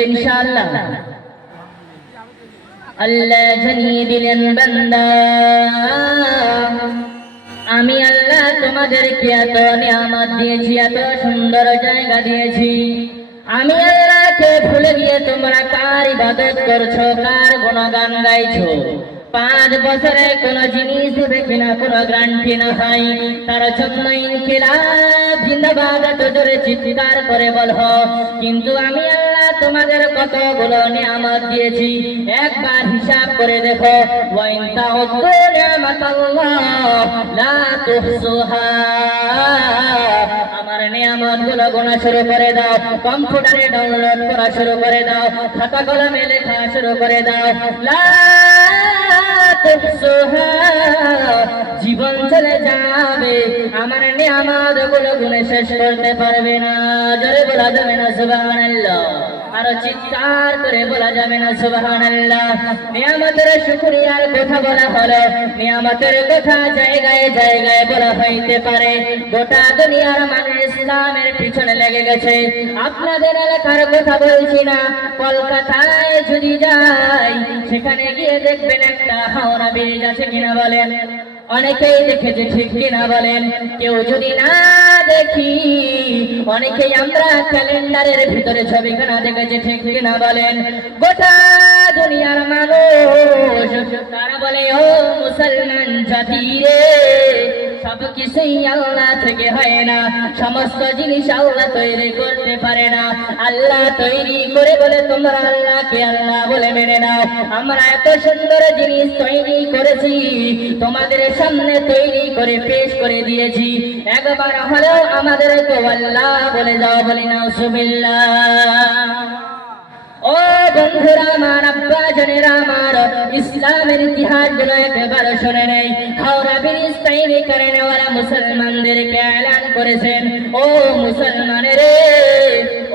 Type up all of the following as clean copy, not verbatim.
ইনশাআল্লাহ আল্লাহ জানিয়ে দিলেন বান্দা আমি আল্লাহ তোমাদেরকে এত নিয়ামত দিয়েছি, এত সুন্দর জায়গা দিয়েছি। আমি আল্লাহকে ভুলে গিয়ে তোমরা কার ইবাদত করছো, কার গুণগান গাইছো? 5 বছরে কোন জিনিস দেবে কিনা কোন গ্যারান্টি না হয়। তার জন্য ইনকিলাব জিন্দাবাদ এত জোরে চিৎকার করে বলো। কিন্তু আমি আল্লাহ তোমাদের কতগুলো নিয়ামত দিয়েছি, একবার হিসাব করে দেখো। ওয়াইন তাউদ্দু নিয়ামাতাল্লাহ লা তুহসুহা। আমার নিয়ামত গুলো গোনা শুরু করে দাও, কম্পিউটারে ডাউনলোড করা শুরু করে দাও, খাতা কলমে লেখা শুরু করে দাও। লা তুহসুহা, জীবন চলে যাবে, আমার নিয়ামত গুলো গুনে শেষ করতে পারবে না। জোরে বলা যাবে না সুবহানাল্লাহ, আরো চিৎকার করে বলা যাবে না সুবহানাল্লাহ। নিয়ামতের শুকরিয়ার কথা বলা হলো, নিয়ামতের কথা জায়গায় জায়গায় বলা হইতে পারে। গোটা দুনিয়ার মানুষ ইসলামের পিছনে লেগে গেছে। আপনাদের এলাকার কথা বলছি না, কলকাতায় যদি যাই সেখানে গিয়ে দেখবেন একটা হাওড়া ব্রিজ আছে কিনা বলেন? অনেকেই দেখেছে ঠিক কিনা বলেন? কেউ যদি না দেখি, অনেকেই আমরা ক্যালেন্ডারের ভিতরে ছবিখানা দেখেছে ঠিক কিনা বলেন? গোটা দুনিয়ার মানুষ তারা বলে ও মুসলমান জাতি রে, সব কিছুই আল্লাহ থেকে হয় না, সমস্ত জিনিস আল্লাহ তৈরি করতে পারে না। আল্লাহ তৈরি করে বলে তোমরা আল্লাহকে আল্লাহ বলে মেনে নাও। আমরা এত সুন্দর জিনিস তৈরি করেছি, তোমাদের সামনে তৈরি করে পেশ করে দিয়েছি, একবার হলেও আমাদেরকে আল্লাহ বলে যাও, বলি নাউজুবিল্লাহ। ও বন্ধুরা আমার, আব্বা জানেরা আমার, ইসলামের ইতিহাস গুলো একবার শুনে নেই। হাওড়া ব্রিজ তৈরি করে নেওয়ারা মুসলমানদেরকে এলান করেছেন, ও মুসলমানের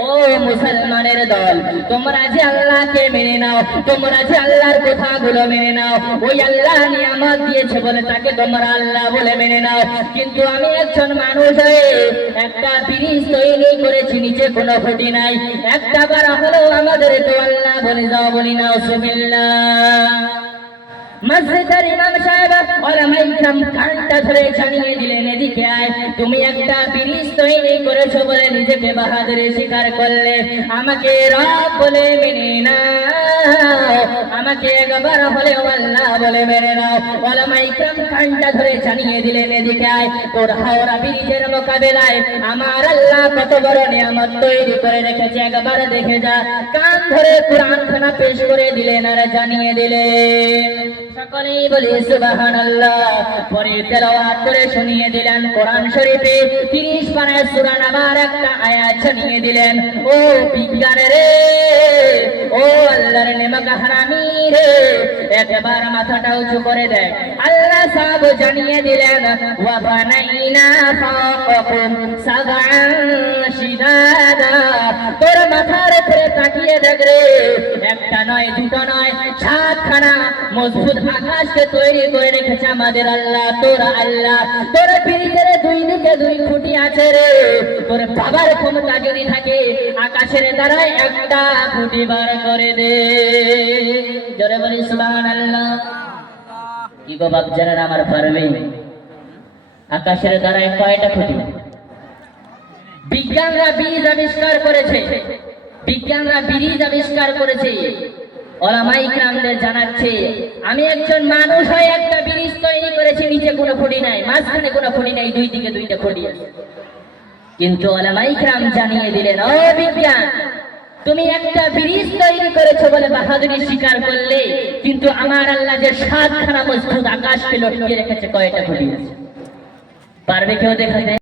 ও মুসলমানের দল, তোমরা যে আল্লাহকে মেনে নাও, তোমরা যে আল্লাহর কথাগুলো মেনে নাও, ওই আল্লাহ নিয়ামত দিয়েছে বলে তাকে তোমরা আল্লাহ বলে মেনে নাও। কিন্তু আমি একজন মানুষ হয়ে একটা ব্রিজ তৈরি করেছি, নিচে কোনো খুঁটি নাই, একটা বার হলেও আমাদের তো আল্লাহ বলে যাও, বলি নাউজুবিল্লাহ। মসজিদের ইমাম সাহেব ওলামায়ে ইকরাম কানটা ধরে জানিয়ে দিলেন এদিকে আয়, তুমি একটা ব্রিজ তৈরি করেছো বলে নিজেকে বাহাদুরি স্বীকার করলে, আমাকে রব বলে মেনে নাও, আমাকে একবার হলেও আল্লাহ বলে মেনে নাও। ওলামায়ে ইকরাম কানটা ধরে জানিয়ে দিলেন এদিকে আয়, তোর হাওড়া ব্রিজের মোকাবেলায় আমার আল্লাহ কত বড় নিয়ামত তৈরি করে রেখেছে, একবার দেখে যা। কান ধরে কোরআন খানা পেশ করে দিলেন আর জানিয়ে দিলেন। সকলেই বলি সুবহানাল্লাহ। পরে তেলাওয়াত করে শুনিয়ে দিলেন কোরআন শরীফে 30 পারার সূরা নামার একটা আয়াত শুনিয়ে দিলেন। ও বিজ্ঞান রে, ও আল্লাহর নেমক হারামি রে, একবার মাথাটা উঁচু করে দেয়। আল্লাহ সব জানিয়ে দিলেন, ওয়া বানাইনা ফাওকাকুম সাবআন শিদাদা, তোর মাথার উপরে তাকিয়ে দেখ রে, একটা নয় দুটো নয় 7খানা মজবুত আকাশকে তৈরি করে রেখেছে আমাদের আল্লাহ। তোর আল্লাহ, তোর ব্রিজের 2 দিকে 2 খুঁটি আছে রে, তোর বাবার ক্ষমতা যদি থাকে আকাশের দ্বারাই একটা খুঁটি বার করে দে। জোরে বলি সুবহানাল্লাহ। কি গো বাপ জানেন আমার পারবে? আকাশের দ্বারাই কয়টা খুঁটি? বিজ্ঞানরা বীজ আবিষ্কার করেছে, বিজ্ঞানরা ব্রিজ আবিষ্কার করেছে। ওলামায়ে ইকরামদের জানাচ্ছে, আমি একজন মানুষ হয়ে একটা ব্রিজ তৈরি করেছি, নিচে কোনো খুঁটি নাই, মাঝখানে কোনো খুঁটি নাই, 2 দিকে 2টা খুঁটি আছে। কিন্তু ওলামায়ে ইকরাম জানিয়ে দিলেন, ও বিজ্ঞান, তুমি একটা ব্রিজ তৈরি করেছো বলে বাহাদুরি স্বীকার করলে, কিন্তু আমার আল্লাহ যে 7খানা মজবুত আকাশকে লটকিয়ে রেখেছে কয়টা খুঁটি আছে? পারবে কেউ দেখাতে?